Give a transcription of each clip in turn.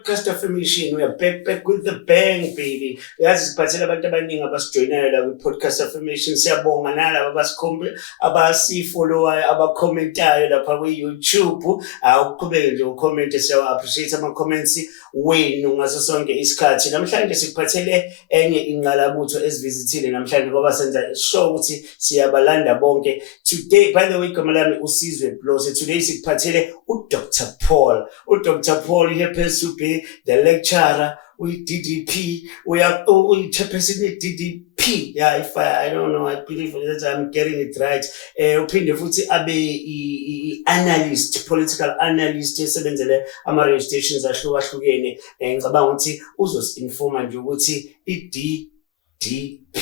podcast affirmation. We are back with the bang, baby. Yazi siphathela abantu abaningi abasijoyinayo la kwi-podcast affirmation. Siyabonga nalabo abasifollowayo, abakhomentayo lapha kwi-YouTube. Uqhubeke nje ucommente, siyawa-appreciate ama-comments wenu ngaso sonke isikhathi. Namhlanje sikuphathele enye ingqalabutho ezivizithile namhlanje ngoba senza show ukuthi siyabalanda bonke. Today, by the way, igama lami uSizwe Blose. Today sikuphathele Dr. Paul. Dr. Paul, he happens to be the lecturer with DDP. We are chairperson at DDP. Yeah, if I don't know, I believe that I'm getting it right. Uphinde futhi abe analyst, political analyst esebenzele ama-radio stations ahlukahlukene. Ngicabanga ukuthi uzosinforma nje ukuthi i-DDP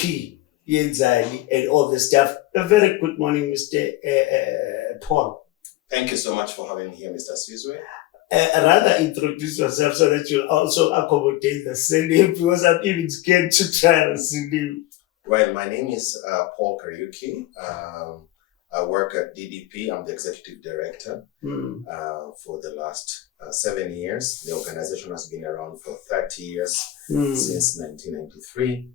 yenzani and all the stuff. A very good morning, Mr. Paul. Thank you so much for having me here, Mr. Sizwe. Rather introduce yourself so that you'll also accommodate the surname, because I'm even scared to try the surname. Well, my name is Paul Kariuki. I work at DDP. I'm the executive director for the last 7 years. The organization has been around for 30 years, since 1993.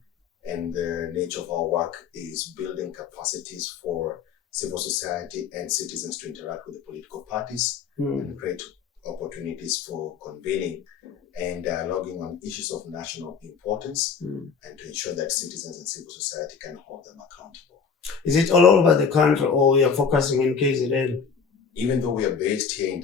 And the nature of our work is building capacities for civil society and citizens to interact with the political parties and create opportunities for convening and dialoguing on issues of national importance and to ensure that citizens and civil society can hold them accountable. Is it all over the country or you are focusing in KZN? Even though we are based here in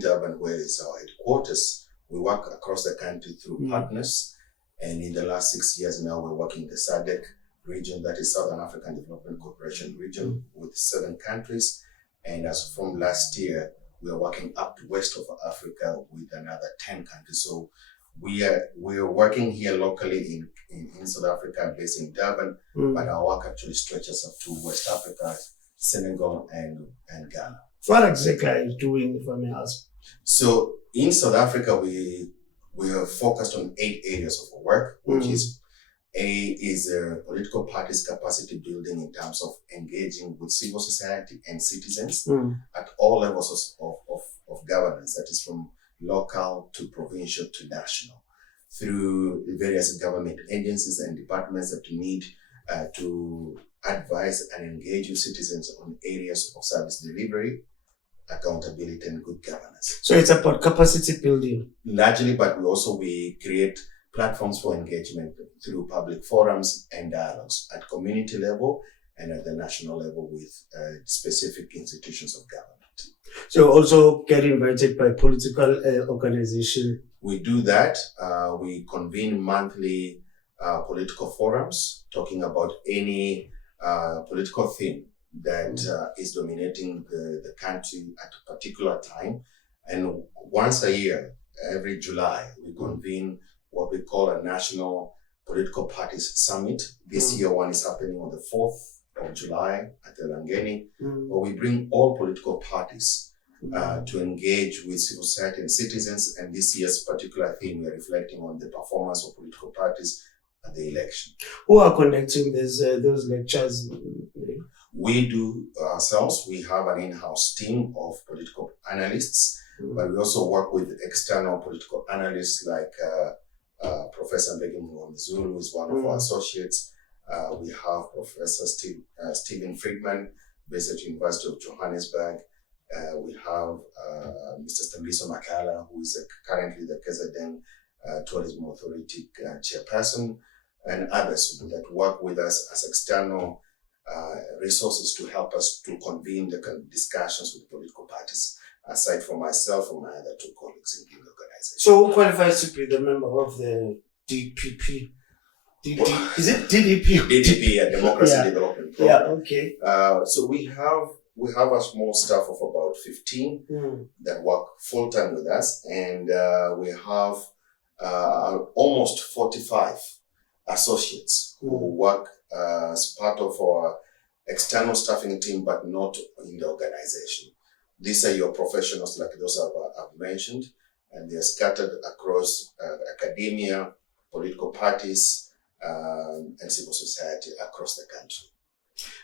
Durban, where is our headquarters, we work across the country through partners. And in the last 6 years now, we're working in the SADC region, that is Southern African Development Corporation region, with 7 countries. And as from last year, we are working up to west of Africa with another 10 countries. So we are working here locally in South Africa, based in Durban, but our work actually stretches up to West Africa, Senegal, and Ghana. What exactly are you doing, if I may ask? So in South Africa, we are focused on 8 areas of our work, which is political parties capacity building in terms of engaging with civil society and citizens at all levels of governance, that is from local to provincial to national, through various government agencies and departments that need to advise and engage with citizens on areas of service delivery, accountability, and good governance. So it's about capacity building? Largely, but we create platforms for engagement through public forums and dialogues at community level and at the national level with specific institutions of government. So also get invited by political organizations? We do that. We convene monthly political forums talking about any political theme that is dominating the country at a particular time. And once a year, every July, we convene what we call a National Political Parties Summit. This year one is happening on the 4th of July at Elangeni, where we bring all political parties to engage with civil society and citizens. And this year's particular theme, we're reflecting on the performance of political parties at the election. Who are conducting those lectures? We do ourselves. We have an in-house team of political analysts, but we also work with external political analysts like Professor Mbeki Mwamzulu, who is one of our associates. We have Professor Stephen Friedman, based at University of Johannesburg. We have Mr. Stambiso Makala, who is currently the KZN Tourism Authority chairperson, and others that work with us as external resources to help us to convene the discussions with political parties, aside from myself and my other 2 colleagues in the organization. So who qualifies to be the member of the DPP? Is it DDP? DDP, Democracy Development Program. Yeah, okay. So we have a small staff of about 15 that work full-time with us, and we have almost 45 associates who work as part of our external staffing team, but not in the organization. These are your professionals like those I've mentioned, and they're scattered across academia, political parties, and civil society across the country.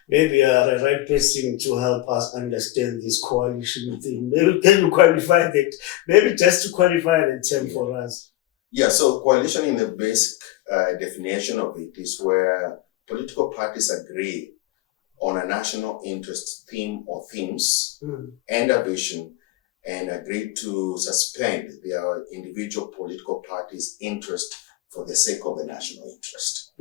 Maybe you are the right person to help us understand this coalition thing. Maybe can you qualify that? Maybe just to qualify the term for us. Yeah, so coalition in the basic definition of it is where political parties agree on a national interest theme or themes and a vision, and agree to suspend their individual political parties' interest for the sake of the national interest.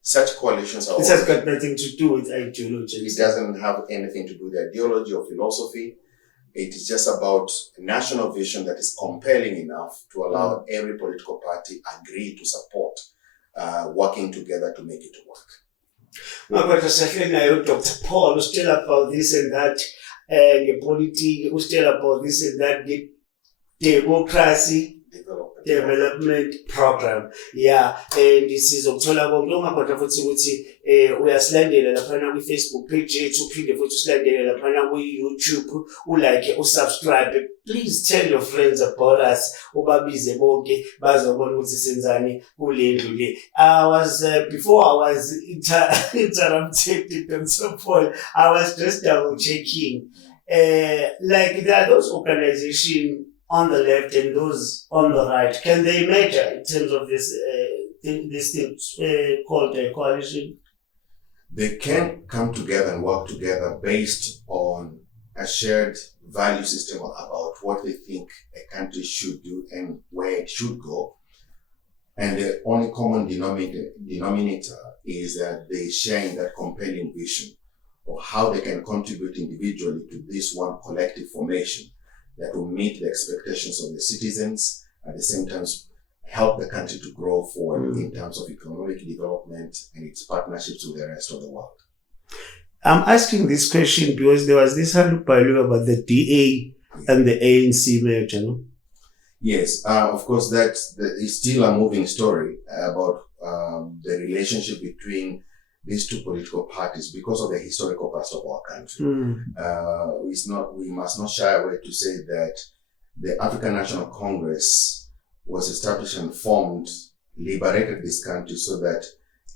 Such coalitions are... This has got nothing to do with ideology. It doesn't have anything to do with ideology or philosophy. It is just about a national vision that is compelling enough to allow every political party agree to support, working together to make it work. Dr. Paul was still about this and that, politics was still about this and that, the democracy development program. Yeah, and sizokuthola konke ungabhodla futhi ukuthi uyasilandela laphana kwi-Facebook page yethu, uphinde futhi usilandele laphana kwi-YouTube, ulike, usubscribe. Please tell your friends about us, ubabize bonke bazobona ukuthi senzani kule ndlu le. Before I was interrupted and so forth, I was just double checking. Like there are those organizations on the left and those on the right. Can they measure in terms of this thing called a coalition? They can come together and work together based on a shared value system about what they think a country should do and where it should go. And the only common denominator is that they share in that compelling vision of how they can contribute individually to this one collective formation that will meet the expectations of the citizens, at the same time help the country to grow forward in terms of economic development and its partnerships with the rest of the world. I'm asking this question because there was this hallubalu about the DA and the ANC merger, no? Yes, of course, is still a moving story about the relationship between these two political parties because of the historical past of our country. We must not shy away to say that the African National Congress was established and formed, liberated this country so that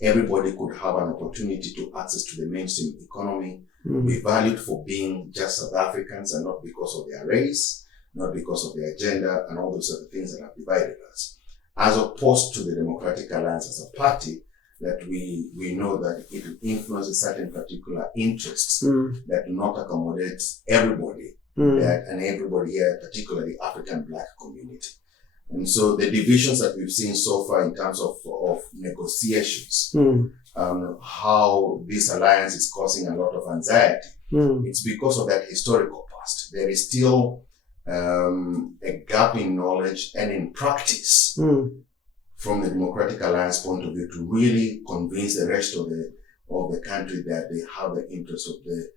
everybody could have an opportunity to access to the mainstream economy, be valued for being just South Africans and not because of their race, not because of their gender and all those other things that have divided us. As opposed to the Democratic Alliance as a party, that we know that it will influence a certain particular interests that do not accommodate everybody, and everybody here, particularly the African Black community. And so the divisions that we've seen so far in terms of negotiations, how this alliance is causing a lot of anxiety, it's because of that historical past. There is still a gap in knowledge and in practice from the Democratic Alliance point of view to really convince the rest of the country that they have the interests of the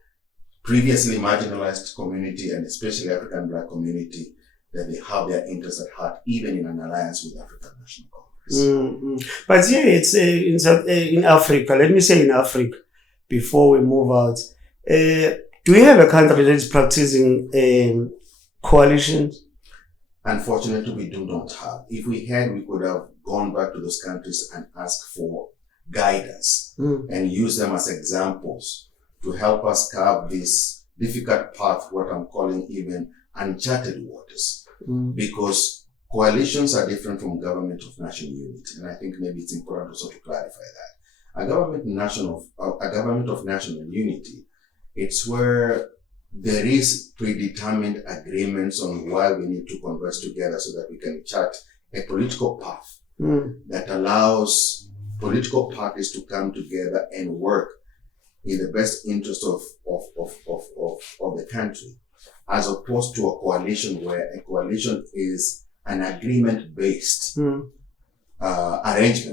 previously marginalized community and especially African Black community, that they have their interests at heart, even in an alliance with African National Congress. But here it's in Africa, let me say in Africa, before we move out, do we have a country that is practicing coalitions? Unfortunately, we do not have. If we had, we could have gone back to those countries and asked for guidance and use them as examples to help us carve this difficult path, what I'm calling even uncharted waters. Because coalitions are different from government of national unity. And I think maybe it's important also to clarify that. A government of national unity, it's where there is predetermined agreements on why we need to converse together so that we can chart a political path that allows political parties to come together and work in the best interest of the country, as opposed to a coalition where a coalition is an agreement-based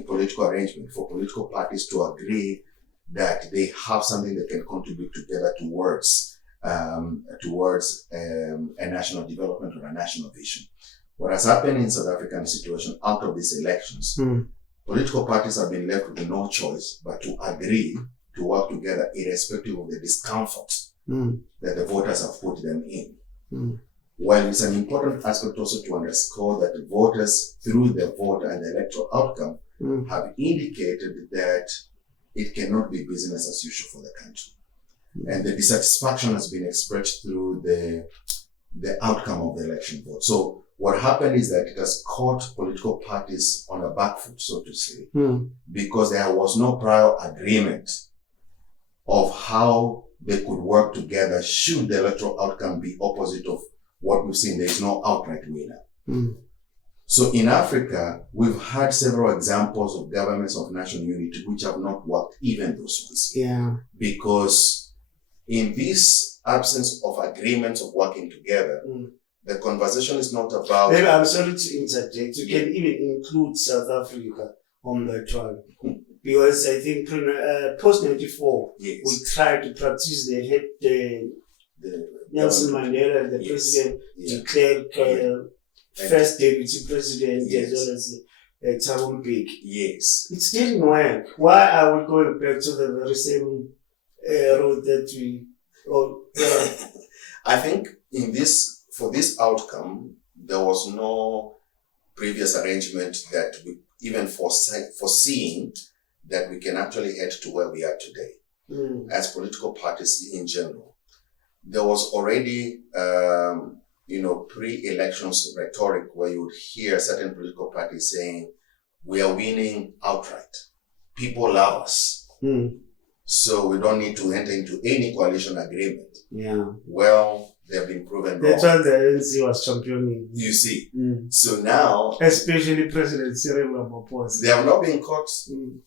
political arrangement for political parties to agree that they have something that can contribute together towards a national development or a national vision. What has happened in South African situation out of these elections, political parties have been left with no choice but to agree to work together irrespective of the discomfort that the voters have put them in. While it's an important aspect also to underscore that the voters, through the vote and the electoral outcome, have indicated that it cannot be business as usual for the country. And the dissatisfaction has been expressed through the outcome of the election vote. So what happened is that it has caught political parties on a back foot, so to say, because there was no prior agreement of how they could work together should the electoral outcome be opposite of what we've seen. There is no outright winner. So in Africa, we've had several examples of governments of national unity which have not worked, even those ones. Yeah. Because in this absence of agreements of working together, the conversation is not about... Maybe I'm sorry to interject. You can even include South Africa on that one. Because I think post-94, Yes. we tried to practice the Nelson Mandela and the president declared first deputy president as well as Thabo Mbeki. Yes. It didn't work. Why are we going back to the very same road that we... I think for this outcome, there was no previous arrangement that we even foreseeing that we can actually head to where we are today as political parties in general. There was already, pre-elections rhetoric where you would hear certain political parties saying, we are winning outright. People love us. So we don't need to enter into any coalition agreement. Yeah. Well, they've been proven wrong. That's what the ANC was championing. You see. So now... Especially President Cyril Ramaphosa. They have not been caught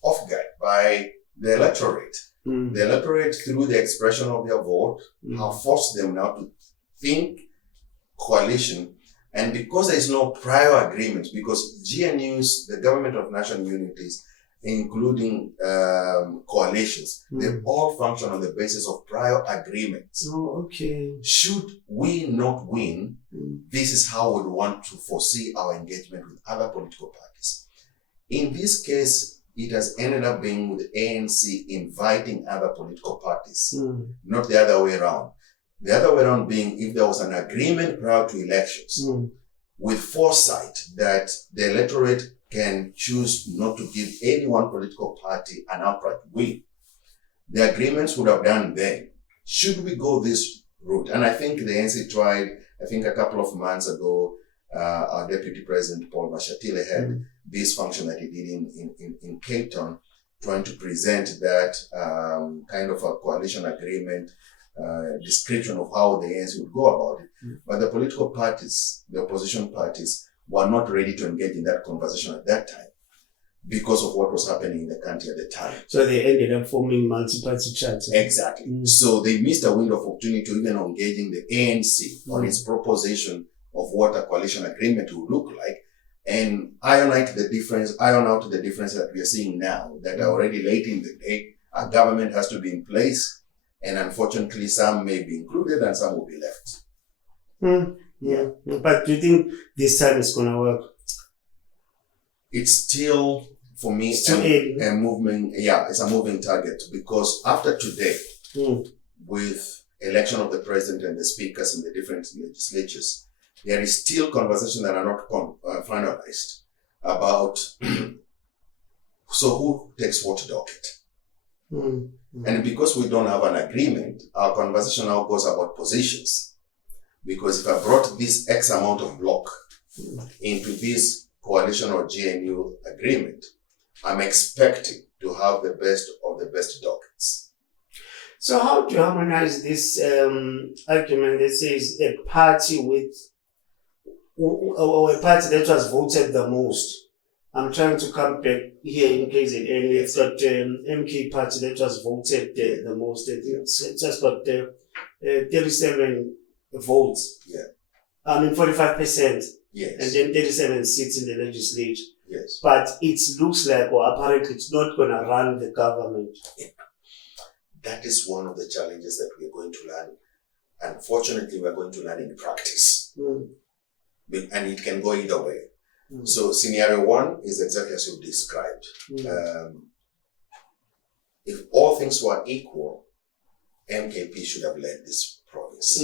off guard by the electorate. The electorate, through the expression of their vote, have forced them now to think coalition. And because there is no prior agreement, because GNUs, the Government of National Unities, including coalitions, they all function on the basis of prior agreements. Oh, okay. Should we not win, this is how we want to foresee our engagement with other political parties. In this case, it has ended up being with ANC inviting other political parties, not the other way around. The other way around being if there was an agreement prior to elections with foresight that the electorate can choose not to give any one political party an outright win. The agreements would have done then. Should we go this route? And I think the ANC tried, a couple of months ago, our Deputy President, Paul Mashatile, had this function that he did in Cape Town, trying to present that kind of a coalition agreement, description of how the ANC would go about it. But the political parties, the opposition parties, were not ready to engage in that conversation at that time because of what was happening in the country at the time. So they ended up forming multi-party charter. Exactly. So they missed a window of opportunity to even engaging the ANC on its proposition of what a coalition agreement would look like, and iron out the difference that we are seeing now, that are already late in the day. A government has to be in place, and unfortunately some may be included and some will be left. Yeah. But do you think this time it's going to work? It's still, for me, a moving, it's a moving target, because after today, with election of the president and the speakers in the different legislatures, there is still conversation that are not finalized about so who takes what docket. And because we don't have an agreement, our conversation now goes about positions. Because if I brought this X amount of block into this coalition or GNU agreement, I'm expecting to have the best of the best dockets. So how do you harmonize this argument that says a party or a party that was voted the most? I'm trying to come back here in KZN. It's got MK party that was voted the most. I think it's just got 37 votes. Yeah. 45%. Yes. And then 37 seats in the legislature. Yes. But it looks like, or apparently it's not going to run the government. Yeah. That is one of the challenges that we're going to learn. Unfortunately, we're going to learn in practice. And it can go either way. So scenario one is exactly as you've described. If all things were equal, MKP should have led this province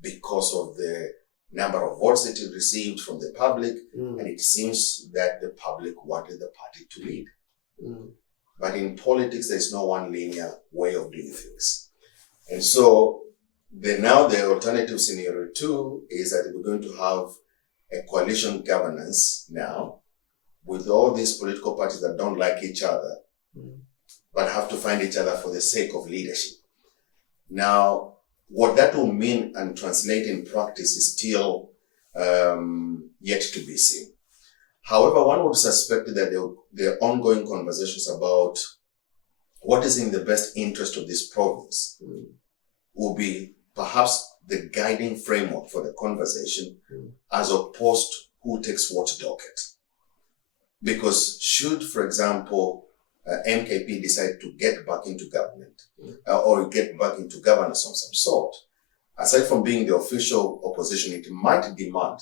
because of the number of votes that it received from the public, and it seems that the public wanted the party to lead. But in politics, there's no one linear way of doing things. And so now the alternative scenario 2 is that we're going to have a coalition governance now with all these political parties that don't like each other, but have to find each other for the sake of leadership. Now, what that will mean and translate in practice is still yet to be seen. However, one would suspect that the ongoing conversations about what is in the best interest of this province will be perhaps the guiding framework for the conversation, as opposed to who takes what docket. Because should, for example, MKP decide to get back into government or get back into governance of some sort, aside from being the official opposition, it might demand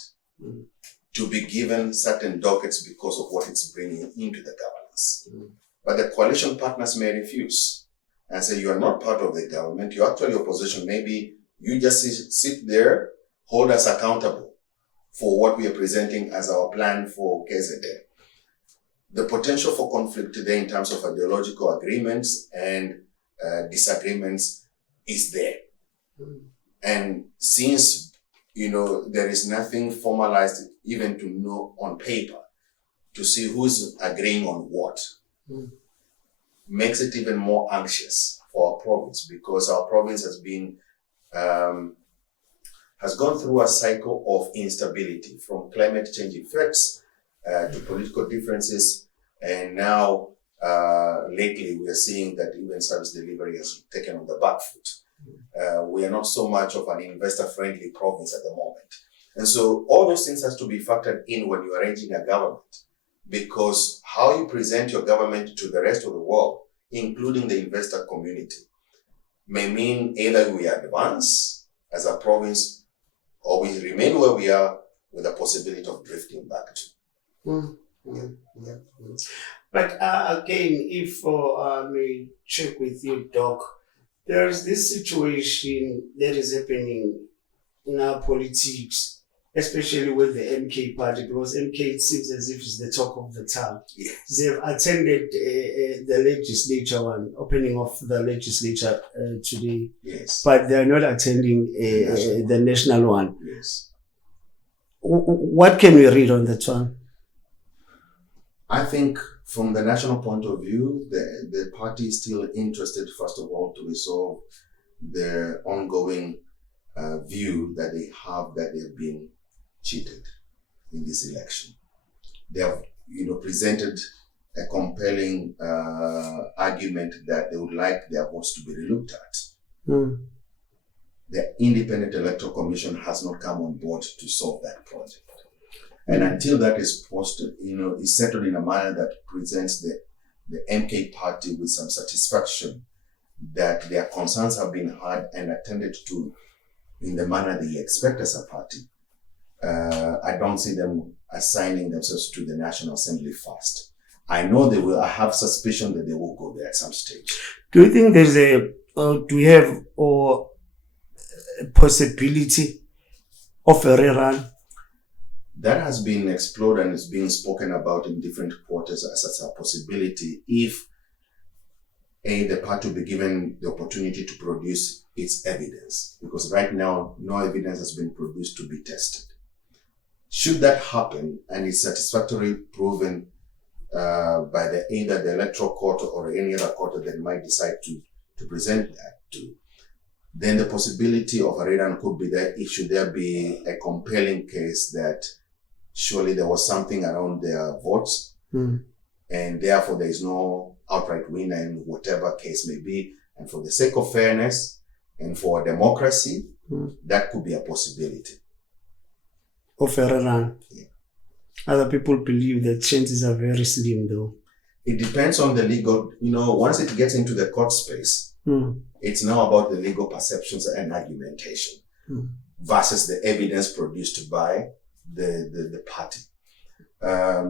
to be given certain dockets because of what it's bringing into the governance. But the coalition partners may refuse and say, you are not part of the government, you're actually opposition. Maybe you just sit there, hold us accountable for what we are presenting as our plan for KZN. The potential for conflict today in terms of ideological agreements and disagreements is there. And since, there is nothing formalized even to know on paper to see who's agreeing on what, makes it even more anxious for our province, because our province has gone through a cycle of instability, from climate change effects to political differences, and now lately we are seeing that even service delivery has taken on the back foot. We are not so much of an investor-friendly province at the moment. And so all those things has to be factored in when you are arranging a government, because how you present your government to the rest of the world, including the investor community, may mean either we advance as a province or we remain where we are with the possibility of drifting back to. But again, if I may check with you, Doc, there is this situation that is happening in our politics, especially with the MK party, because MK, it seems as if it's the talk of the town. Yes. They've attended the legislature opening of the legislature today. Yes. But they're not attending the national one. Yes. What can we read on that one? I think from the national point of view, the party is still interested, first of all, to resolve their ongoing view that they have that they've been cheated in this election. They have, presented a compelling argument that they would like their votes to be relooked at. The Independent Electoral Commission has not come on board to solve that project. And until that is posted, is settled in a manner that presents the MK party with some satisfaction that their concerns have been heard and attended to in the manner they expect as a party, I don't see them assigning themselves to the National Assembly first. I know they will. I have suspicion that they will go there at some stage. Do you think there's do we have a possibility of a rerun? That has been explored and is being spoken about in different quarters as a possibility if the party will be given the opportunity to produce its evidence, because right now no evidence has been produced to be tested. Should that happen and is satisfactorily proven by either the electoral court or any other court that might decide to present that to, then the possibility of a rerun could be there if should there be a compelling case that surely there was something around their votes, and therefore there is no outright winner in whatever case may be. And for the sake of fairness and for democracy, that could be a possibility. Of a rerun. Yeah. Other people believe that chances are very slim, though. It depends on the legal, once it gets into the court space, it's now about the legal perceptions and argumentation versus the evidence produced by the party.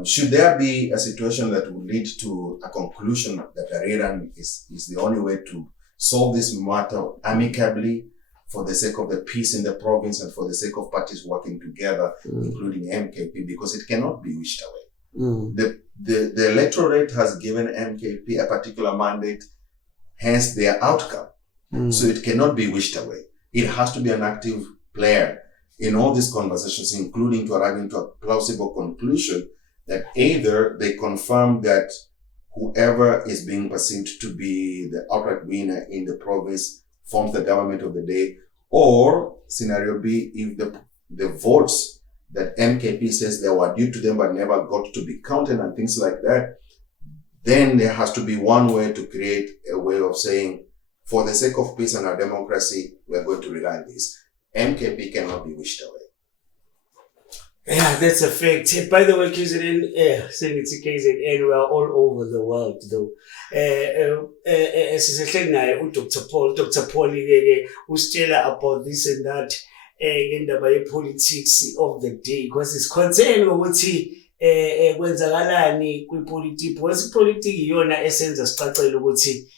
Should there be a situation that would lead to a conclusion that a rerun is the only way to solve this matter amicably for the sake of the peace in the province and for the sake of parties working together, including MKP, because it cannot be wished away. The electorate has given MKP a particular mandate, hence their outcome. So it cannot be wished away. It has to be an active player in all these conversations, including to arriving to a plausible conclusion that either they confirm that whoever is being perceived to be the outright winner in the province forms the government of the day, or scenario B, if the votes that MKP says they were due to them but never got to be counted and things like that, then there has to be one way to create a way of saying, for the sake of peace and our democracy, we're going to rely on this. MKP cannot be wished away. Yeah, that's a fact. By the way, KZN, saying it's KZN, we are all over the world, though. Sisehleli naye Dr. Paul usitshela about this and that, ngendaba ye-politics of the day, because it's concerned ukuthi kwenzakalani kwipolitiki, because ipolitiki iyona esenza sicacele ukuthi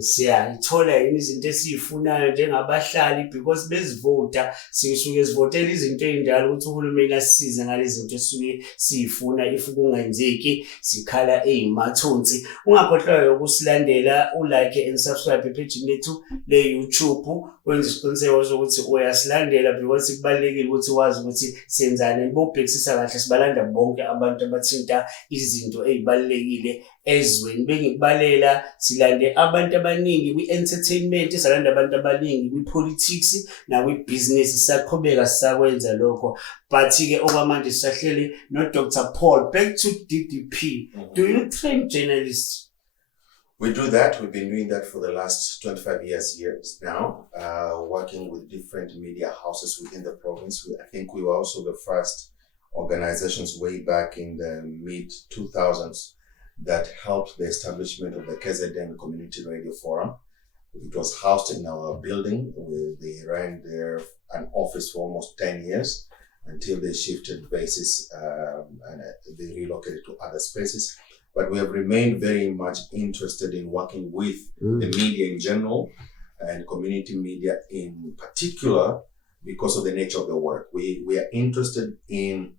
siyayithola yini izinto esiyifunayo njengabahlali, because bezivota sisuke sivotela izinto ey'njalo ukuthi uhulumeni asisize ngalezi zinto esisuke siyifuna. If kungenzeki sikhala ey'mathonsi. Ungakhohlwa ukusilandela, ulike and subscribe epage lethu le-YouTube, wenza isiqiniseko sokuthi uyasilandela, because kubalulekile ukuthi wazi ukuthi senzani. Bobhekisisa kahle sibalanda bonke abantu abathinta izinto ey'balulekile ezweni. Bengikubalela silande abantu abaningi kwi-entertainment, silande abantu abaningi kwi-politics nakwi-business. Siyaqhubeka sisakwenza lokho, but-ke okwamanje sisahleli no-Dr. Paul. Back to DDP. Do you train journalists? We do that. We've been doing that for the last 25 years now, working with different media houses within the province. I think we were also the first organizations way back in the mid-2000s that helped the establishment of the KZN Community Radio Forum. It was housed in our building. They ran there an office for almost 10 years until they shifted bases and they relocated to other spaces. But we have remained very much interested in working with the media in general and community media in particular because of the nature of the work. We are interested in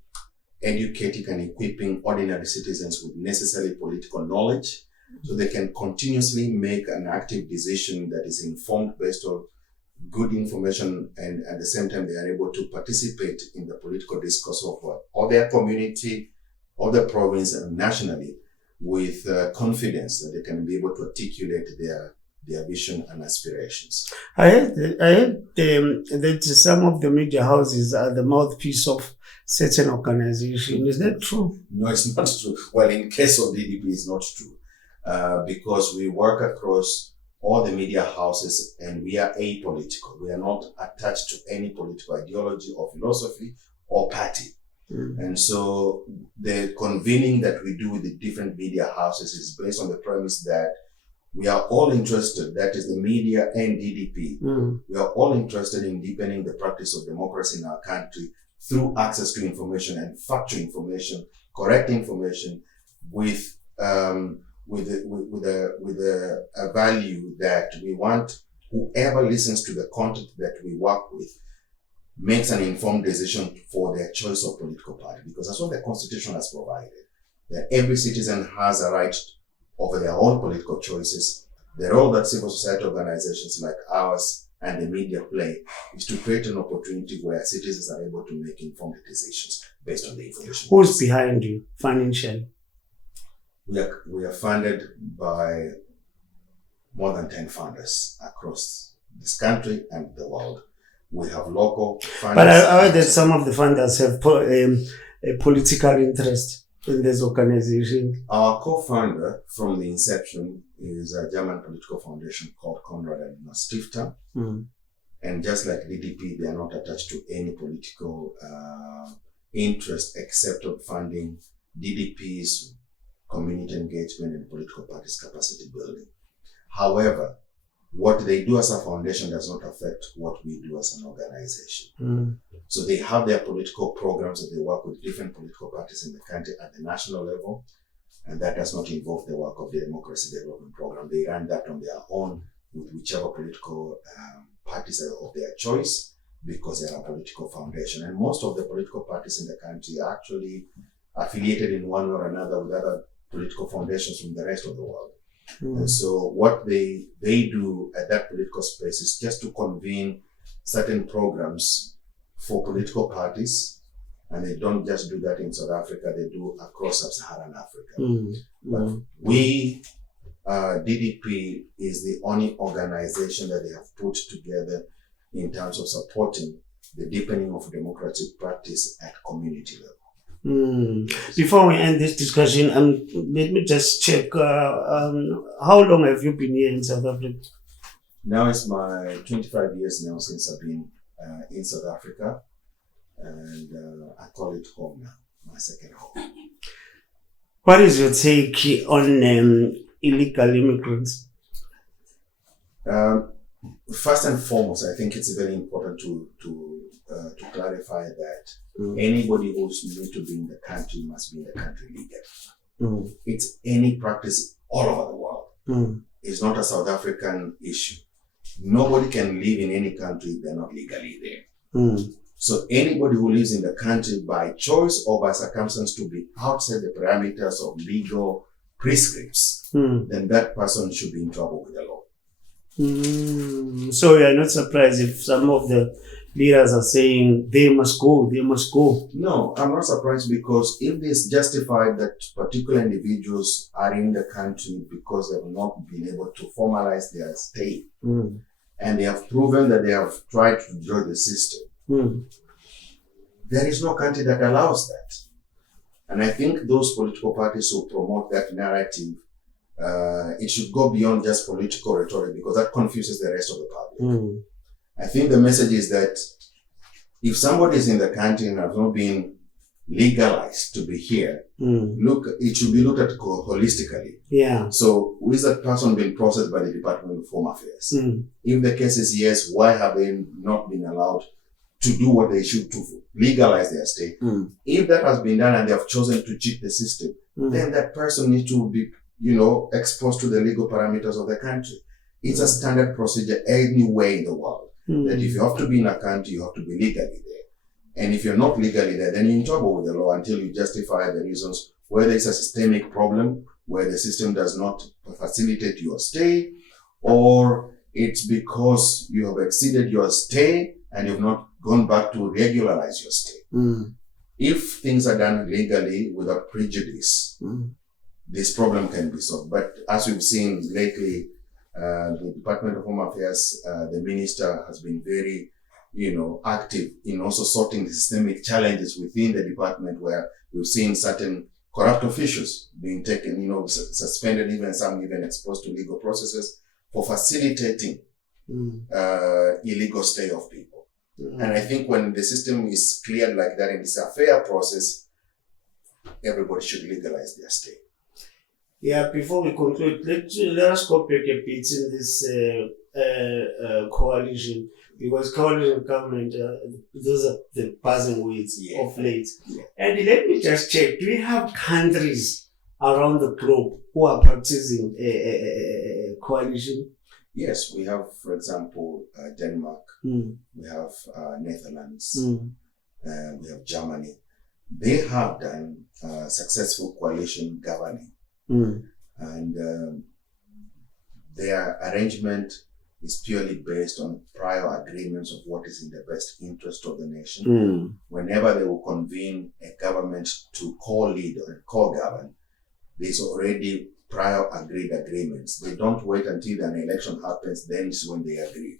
educating and equipping ordinary citizens with necessary political knowledge so they can continuously make an active decision that is informed based on good information, and at the same time they are able to participate in the political discourse of their community, of the province, and nationally with confidence that they can be able to articulate their vision and aspirations. I heard that some of the media houses are the mouthpiece of certain organizations. Is that true? No, it's not true. Well, in case of DDP, it's not true because we work across all the media houses and we are apolitical. We are not attached to any political ideology or philosophy or party. And so the convening that we do with the different media houses is based on the premise that we are all interested, that is the media and DDP, we are all interested in deepening the practice of democracy in our country through access to information and factual information, correct information with a value that we want whoever listens to the content that we work with makes an informed decision for their choice of political party, because that's what the Constitution has provided, that every citizen has a right over their own political choices. The role that civil society organizations like ours and the media play is to create an opportunity where citizens are able to make informed decisions based on the information. Who's behind you financially? We are funded by more than 10 funders across this country and the world. We have local funders. But I heard that some of the funders have a political interest in this organization. Our co-founder from the inception is a German political foundation called Konrad Adenauer Stifter. And just like DDP, they are not attached to any political interest except of funding DDP's community engagement and political parties capacity building. However, what they do as a foundation does not affect what we do as an organization. So they have their political programs that they work with different political parties in the country at the national level, and that does not involve the work of the Democracy Development Program. They run that on their own with whichever political parties are of their choice, because they are a political foundation. And most of the political parties in the country actually affiliated in one way or another with other political foundations from the rest of the world. And so what they do at that political space is just to convene certain programs for political parties, and they don't just do that in South Africa, they do across sub-Saharan Africa. But we, DDP is the only organization that they have put together in terms of supporting the deepening of democratic practice at community level. Before we end this discussion, let me just check, how long have you been here in South Africa? Now it's my 25 years now since I've been in South Africa, and I call it home now, my second home. What is your take on illegal immigrants? First and foremost, I think it's very important to clarify that anybody who's new to be in the country must be in the country legally. It's any practice all over the world. It's not a South African issue. Nobody can live in any country if they're not legally there. So anybody who lives in the country by choice or by circumstance to be outside the parameters of legal prescripts, then that person should be in trouble with the law. So you are not surprised if some of the leaders are saying they must go. No, I'm not surprised, because if it's justified that particular individuals are in the country because they have not been able to formalize their stay, and they have proven that they have tried to enjoy the system, there is no country that allows that. And I think those political parties who promote that narrative, it should go beyond just political rhetoric, because that confuses the rest of the public. I think the message is that if somebody is in the country and has not been legalized to be here, it should be looked at holistically. Yeah. So, is that person being processed by the Department of Home Affairs? If the case is yes, why have they not been allowed to do what they should to legalize their stay? If that has been done and they have chosen to cheat the system, then that person needs to be, exposed to the legal parameters of the country. It's a standard procedure anywhere in the world. That if you have to be in a country, you have to be legally there. And if you're not legally there, then you're in trouble with the law until you justify the reasons, whether it's a systemic problem where the system does not facilitate your stay, or it's because you have exceeded your stay and you've not gone back to regularize your stay. If things are done legally without prejudice, this problem can be solved. But as we've seen lately, the Department of Home Affairs, the minister has been very, active in also sorting the systemic challenges within the department, where we've seen certain corrupt officials being taken, suspended, some even exposed to legal processes for facilitating illegal stay of people. And I think when the system is cleared like that and it's a fair process, everybody should legalize their stay. Yeah, before we conclude, let us go back a bit in this coalition, because coalition government, those are the buzzing words of late. And let me just check, do we have countries around the globe who are practicing a coalition? Yes, we have, for example, Denmark, we have Netherlands, we have Germany. They have done successful coalition governing. And their arrangement is purely based on prior agreements of what is in the best interest of the nation. Whenever they will convene a government to co-lead or co-govern, there's already prior agreed agreements. They don't wait until an election happens, then is when they agree.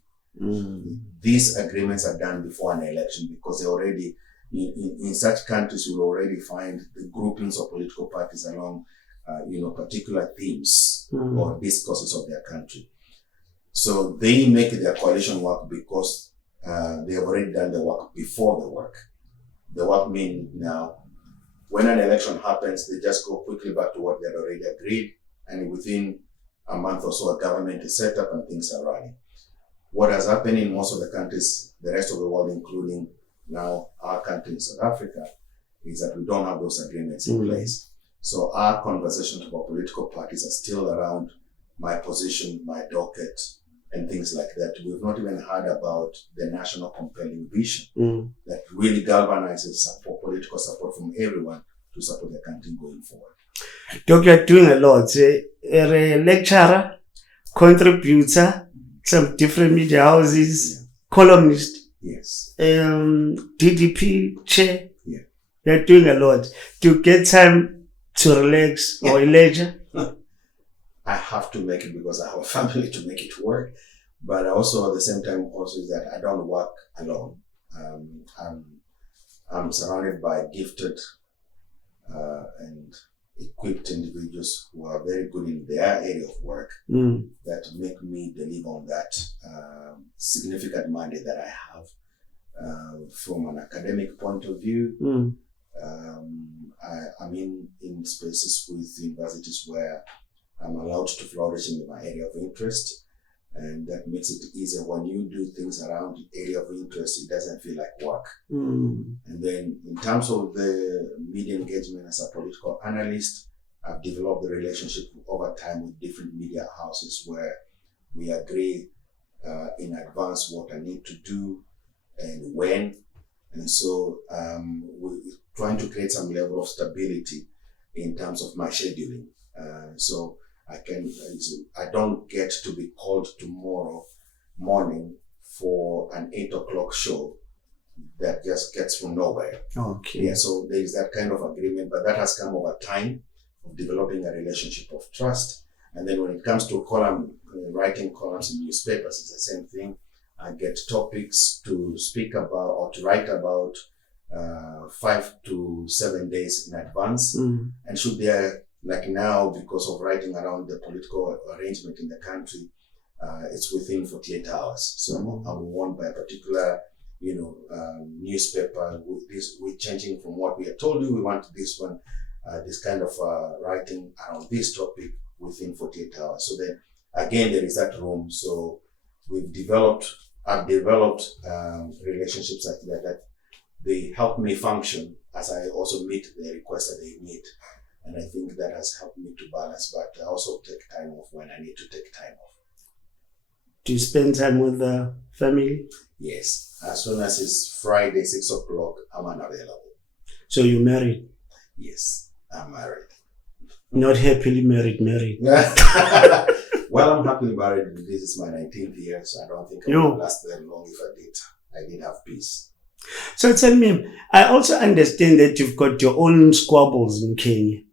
These agreements are done before an election, because they already, in such countries, you will already find the groupings of political parties along particular themes or discourses of their country. So they make their coalition work because they have already done the work before the work. The work means now, when an election happens, they just go quickly back to what they had already agreed, and within a month or so, a government is set up and things are running. What has happened in most of the countries, the rest of the world, including now our country in South Africa, is that we don't have those agreements in place. So our conversations about political parties are still around my position, my docket, and things like that. We've not even heard about the national compelling vision that really galvanizes political support from everyone to to support the country going forward. Doc, you're doing a lot. You're a lecturer, contributor, some different media houses, columnist, Yes. DDP chair. Yeah. You're doing a lot. Do you get time to relax or leisure? I have to make it because I have a family to make it work. But also at the same time also is that I don't work alone. I'm surrounded by gifted and equipped individuals who are very good in their area of work that make me deliver on that significant mandate that I have from an academic point of view. I'm in spaces with universities where I'm allowed to flourish in my area of interest, and that makes it easier. When you do things around the area of interest, it doesn't feel like work. And then in terms of the media engagement as a political analyst, I've developed the relationship over time with different media houses where we agree in advance what I need to do and when. And so we're trying to create some level of stability in terms of my scheduling. So I don't get to be called tomorrow morning for an 8 o'clock show that just gets from nowhere. Okay. Yeah, so there is that kind of agreement, but that has come over time of developing a relationship of trust. And then when it comes to writing columns in newspapers, it's the same thing. I get topics to speak about or to write about 5 to 7 days in advance. And should there, like now, because of writing around the political arrangement in the country, it's within 48 hours. So I'm warned by a particular, newspaper. We're changing from what we had told you. We want this one, this kind of writing around this topic within 48 hours. So then, again, there is that room. So I've developed relationships like that. They help me function as I also meet the requests that they need. And I think that has helped me to balance, but I also take time off when I need to take time off. Do you spend time with the family? Yes. As soon as it's Friday, 6 o'clock, I'm unavailable. So you're married? Yes, I'm married. Not happily married. Well, I'm happily married. This is my 19th year, so I don't think I would last very long if I did. I did have peace. So tell me, I also understand that you've got your own squabbles in Kenya.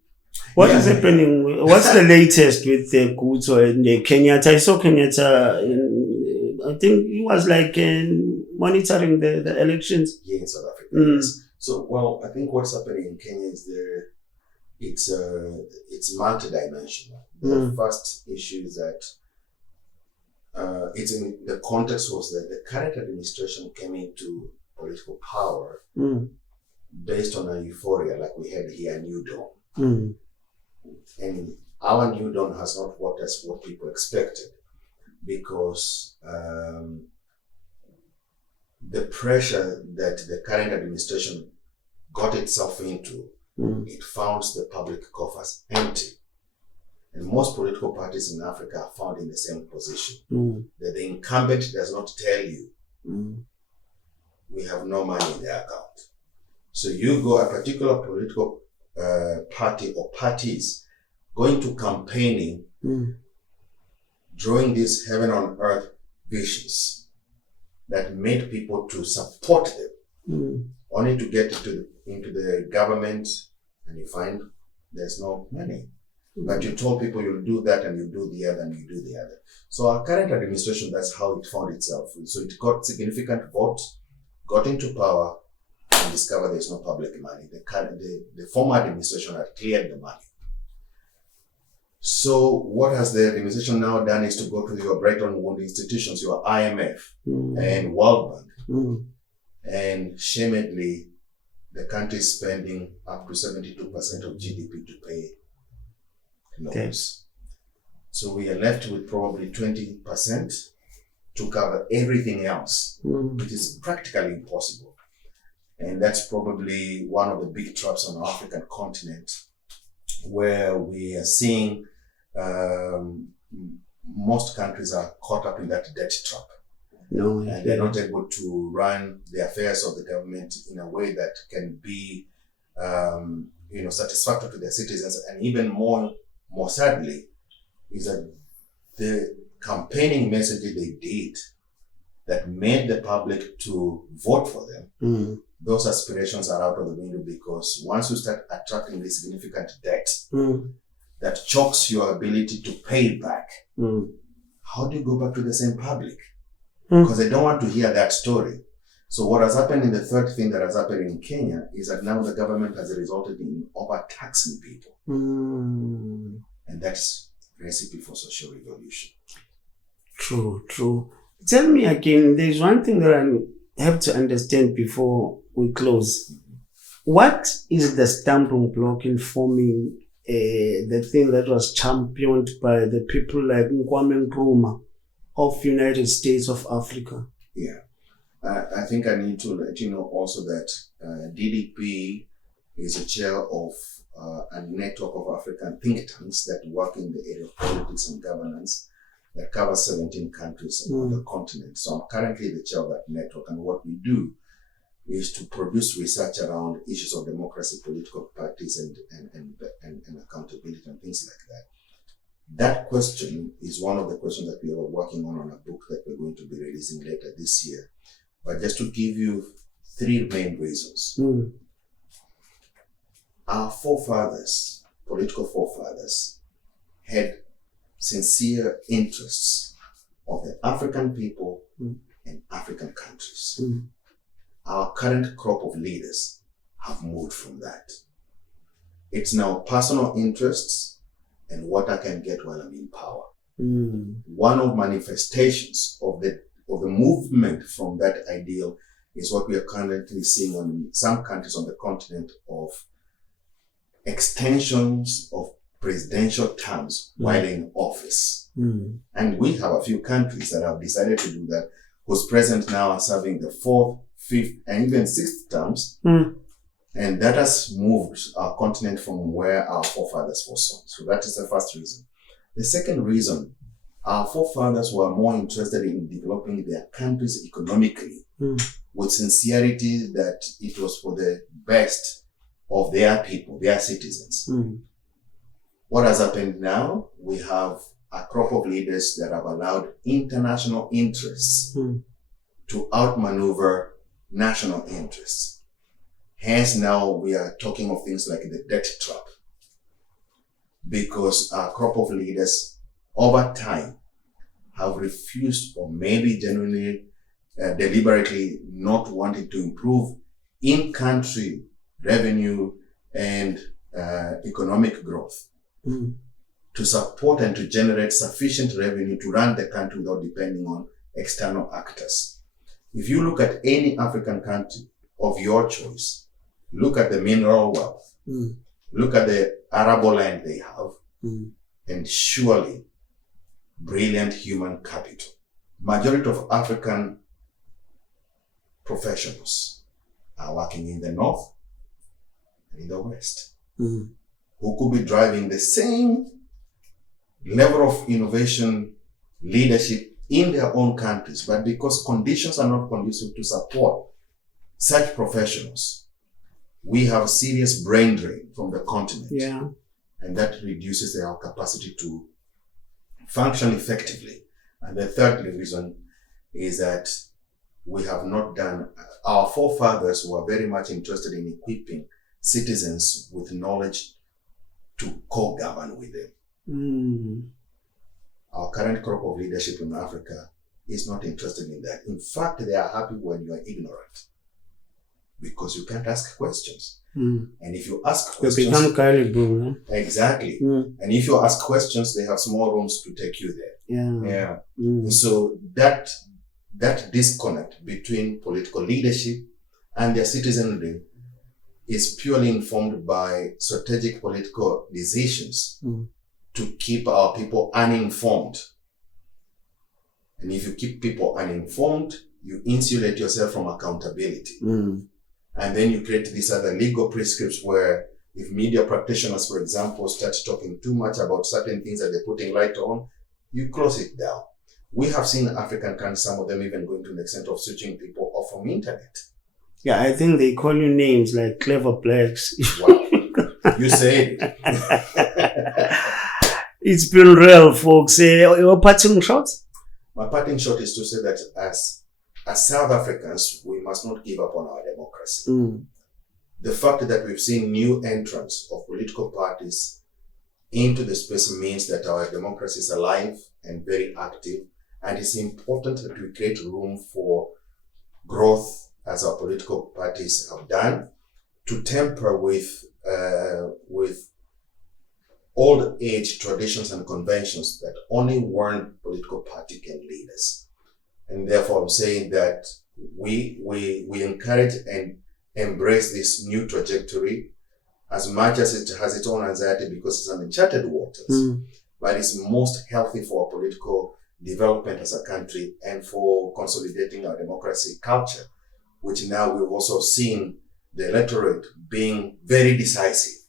What is happening? What's the latest with the Guto and the Kenyatta? I saw Kenyatta, I think he was like monitoring the elections. Yeah, in South Africa. Yes. So, well, I think what's happening in Kenya is it's multidimensional. The first issue is that it's in the context was that the current administration came into political power based on a euphoria like we had here in New Dawn. And our New Dawn has not worked as what people expected because the pressure that the current administration got itself into, it found the public coffers empty. And most political parties in Africa are found in the same position. That the incumbent does not tell you, we have no money in the account. So you go, a particular political party or parties going to campaigning, drawing these heaven on earth visions that made people to support them, only to get into the government and you find there's no money. But you told people you'll do that and you do the other and you do the other. So our current administration, that's how it found itself. So it got significant votes, got into power, and discovered there's no public money. The former administration had cleared the money. So what has the administration now done is to go to your Bretton Woods institutions, your IMF and World Bank. And shamedly, the country is spending up to 72% of GDP to pay loans. So we are left with probably 20% to cover everything else, which is practically impossible. And that's probably one of the big traps on the African continent, where we are seeing most countries are caught up in that debt trap. And they're not able to run the affairs of the government in a way that can be satisfactory to their citizens, and even more sadly, is that the campaigning messages they did that made the public to vote for them, those aspirations are out of the window, because once you start attracting this significant debt that chokes your ability to pay back, how do you go back to the same public? Because they don't want to hear that story. So what has happened in the third thing that has happened in Kenya is that now the government has resulted in overtaxing people. And that's recipe for social revolution. True. Tell me again, there's one thing that I have to understand before we close. What is the stumbling block in forming the thing that was championed by the people like Kwame Nkrumah of United States of Africa? Yeah. I think I need to let you know also that DDP is a chair of a network of African think tanks that work in the area of politics and governance that covers 17 countries on the continent. So I'm currently the chair of that network, and what we do is to produce research around issues of democracy, political parties, and accountability and things like that. That question is one of the questions that we are working on a book that we're going to be releasing later this year. But just to give you 3 main reasons. Our forefathers, political forefathers, had sincere interests of the African people and African countries. Our current crop of leaders have moved from that. It's now personal interests and what I can get while I'm in power. One of manifestations of the movement from that ideal is what we are currently seeing in some countries on the continent of extensions of presidential terms while in office. And we have a few countries that have decided to do that, whose presidents now are serving the 4th, 5th, and even 6th terms. And that has moved our continent from where our forefathers foresaw. So that is the first reason. The second reason, our forefathers were more interested in developing their countries economically with sincerity that it was for the best of their people, their citizens. What has happened now? We have a crop of leaders that have allowed international interests to outmaneuver national interests. Hence now we are talking of things like the debt trap, because our crop of leaders over time have refused, or maybe genuinely, deliberately not wanting to improve in-country revenue and economic growth to support and to generate sufficient revenue to run the country without depending on external actors. If you look at any African country of your choice, look at the mineral wealth, look at the arable land they have, and surely brilliant human capital. Majority of African professionals are working in the north and in the west, who could be driving the same level of innovation leadership in their own countries, but because conditions are not conducive to support such professionals, we have serious brain drain from the continent. And that reduces their capacity to function effectively. And the third reason is that we have not done, our forefathers were very much interested in equipping citizens with knowledge to co-govern with them. Our current crop of leadership in Africa is not interested in that. In fact, they are happy when you are ignorant, because you can't ask questions. And if you ask questions, you become gullible. Exactly. And if you ask questions, they have small rooms to take you there. So that disconnect between political leadership and their citizenry is purely informed by strategic political decisions to keep our people uninformed. And if you keep people uninformed, you insulate yourself from accountability. And then you create these other legal prescripts where if media practitioners, for example, start talking too much about certain things that they're putting light on, you close it down. We have seen African countries, some of them even going to the extent of switching people off from internet Yeah, I think they call you names like Clever Blacks. Wow. You say it. It's been real, folks. Your parting shots? My parting shot is to say that as South Africans, we must not give up on our democracy. The fact that we've seen new entrants of political parties into the space means that our democracy is alive and very active, and it's important that we create room for growth, as our political parties have done, to temper with old age traditions and conventions that only one political party can lead us. And therefore, I'm saying that we encourage and embrace this new trajectory, as much as it has its own anxiety because it's uncharted waters, but it's most healthy for our political development as a country and for consolidating our democracy culture, which now we've also seen the electorate being very decisive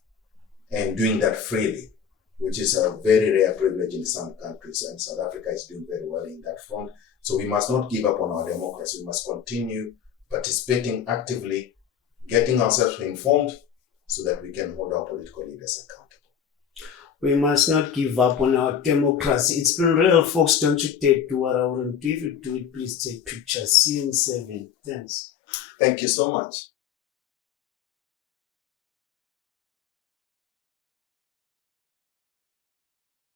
and doing that freely, which is a very rare privilege in some countries, and South Africa is doing very well in that front. So we must not give up on our democracy. We must continue participating actively, getting ourselves informed so that we can hold our political leaders accountable. We must not give up on our democracy. It's been real, folks. Don't you dare do what I wouldn't do. If you do it, please take pictures. See you in 7. Thanks. Thank you so much.